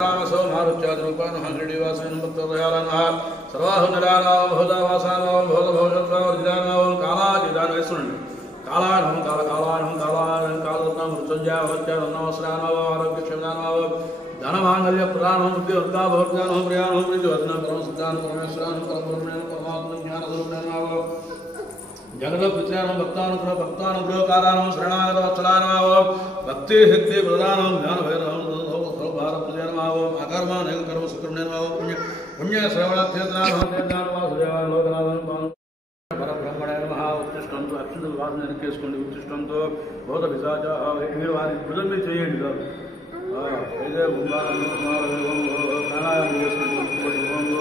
रामसो मारुत्याद्रूपान् हंसडीवासेन भक्तदयालनः सर्वाहुनिरानां भोदावासानां भोदभोजत्वावर्जितानां कालाजिदानैस्वरण्य कालानं कालरत्नां मृत्युञ्जयवत्यानवस्रानां आरोग्यक्षेमानां धनमाङ्गल्यप्रदानं बुद्धिवद्गाभवत्यानं प्रियानं प्रीतिवदनं परमसिद्धानं परमेश्वरानं परब्रह्मणेन परमात्मनं ज्ञानस्वरूपिणेन जगदपित्रानं भक्तानुग्रहकारानं शरणागतवत्सलानां भक्ति सिद्धि प्रदानं ज्ञानभैरवं अकर्म नैव कर्म सुकर्मणेन पुण्य श्रवणक्षेत्रान् परब्रह्मणे नमः उत्तिष्ठन्तु अक्षुत वासన ఎనకేసుకోండి ఉత్తిష్టంతో బోధ విసాచ మీరు వారి భుజం మీద చేయండి ఇదే ప్రాణాయామం చేసుకోండి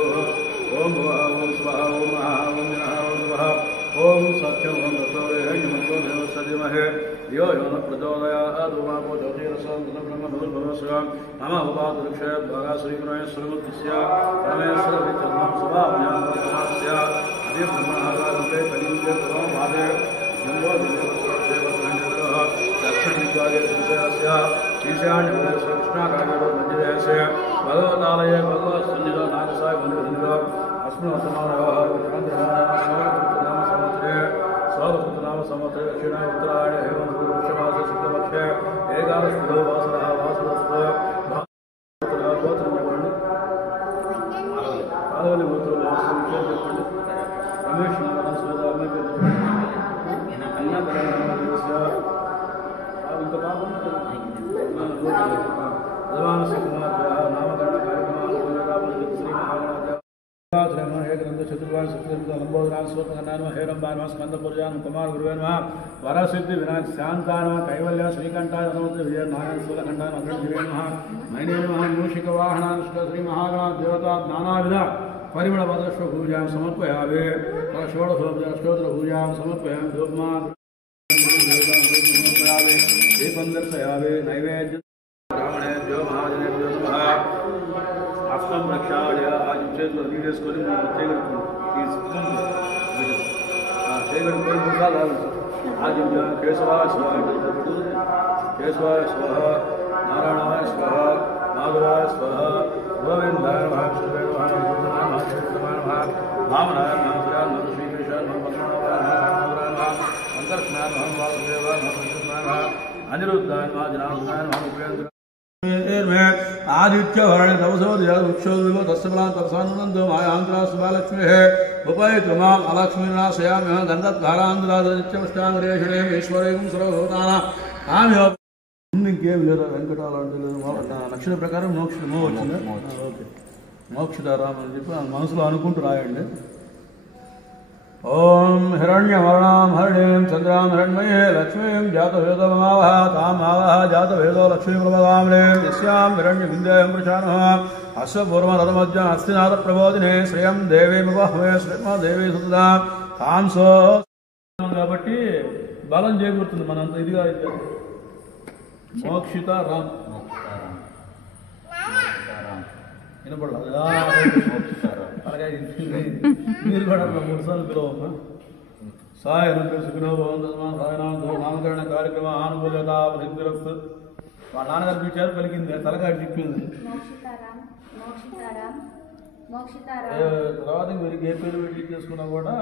ఓం ఓం స్వహ ఓం ఓం ఓం ओम सत्यम ओम दत्तोरेहण्यमतो देवसदिमहे यो यो न प्रचोदयात् उमापो ज्योतिरसं ब्रह्म भवस्वाम नमः उपादृक्षे भगा श्रीगणेश्वरमुत्तस्य परमेश्वरविचरणं सुभाव्यास्य अदि ब्रह्मणागारते कलियुगे प्रथम भागे जन्मो विजयदेवस्य दक्षिणदिग्भागे श्रीशैलस्य ईशान्यदेशे कृष्णाकार्यतो मध्यदेशे भगवतालये भगवत्सन्निधौ नागसाय मन्दिरनिधौ अस्मिन् समारोहः नाम समत्र दक्षिणा उत्तरायण एवं वृक्षमास शुक्लपक्षे एकादशो वासरः वासरस्तु कालवली गोत्र रमेश नामकरण चतुर्वान लंबोदरान सूर्यनारायण हेरंबान स्कंदपुरजान कुमार गुरुवेन वरसिद्धि विनायक शांतान कैवल्य श्रीकंठाय नमः विजय नारायण सूलकंठान अग्रजीवेन मैने नमः मूषिक वाहनान श्री महागणा देवता नानाविध परिमल पदस्व पूजां समर्पयामि षोडशोपचार पूजां समर्पयामि धूपमा दीपं दर्शयामि नैवेद्य ब्राह्मणेभ्यो महाजनेभ्यो नमः अष्टम रक्षालय आज చేతులు తీసేసుకొని आज केशवाय स्वाहा केशवाय स्वाहा नारायणाय स्वाहा माधुराय स्वाहा गोविंदाय नमः शिवाय नमः वामनाय नमः श्रीकृष्णाय नमः पद्मनाभाय नमः अंतर्ष्णाय नमः वासुदेवाय नमः अनिरुद्धाय नमः जनार्दनाय नमः उपेन्द्र आदित्य वर्ण तपसोदुक्षोदिव तस्सबलां तपसानुनन्दो मायांतरा सुभालक्ष्मीः उपैतुमाम् अलक्ष्मीर्नाशयामि गन्धद्वारान्धराधनित्यमुष्टाङ्गरेषणे ఈశ్వరేకం సర్వభూతానాం ఆమె ఇంకేం లేదు వెంకటాలంటే నక్షత్ర ప్రకారం మోక్షమో వచ్చింది ఓకే మోక్షదారాం అని చెప్పి మనసులో అనుకుంటూ రాయండి ओम हिरण्यवर्णां हरिणीं चंद्रां हिरण्मये लक्ष्मीं जातवेदमावह तामावह जातवेदो लक्ष्मीं प्रभगाम्रीं यस्यां हिरण्यविन्द्यां प्रशानः अस्य पूर्वरथमज्ज अस्तिनाथ प्रबोधिने श्रियं देवीमुपहवे श्रीमा देवी सुतदां तांसो కాబట్టి బలం చేకూరుతుంది మనంత ఇదిగా అయితే మోక్షిత రామ్ వినపడదు అలాగే మీరు కూడా 3 సార్లు పిలవమ్మా సాయ సుఖినో నామకరణ కార్యక్రమ ఆనుకూలత సిద్ధిరస్తు వాళ్ళ నాన్నగారు పిలిచారు పలికింది తలకాడి చెప్పింది తర్వాత మీరు ఏ పేరు పెట్టి చేసుకున్నా కూడా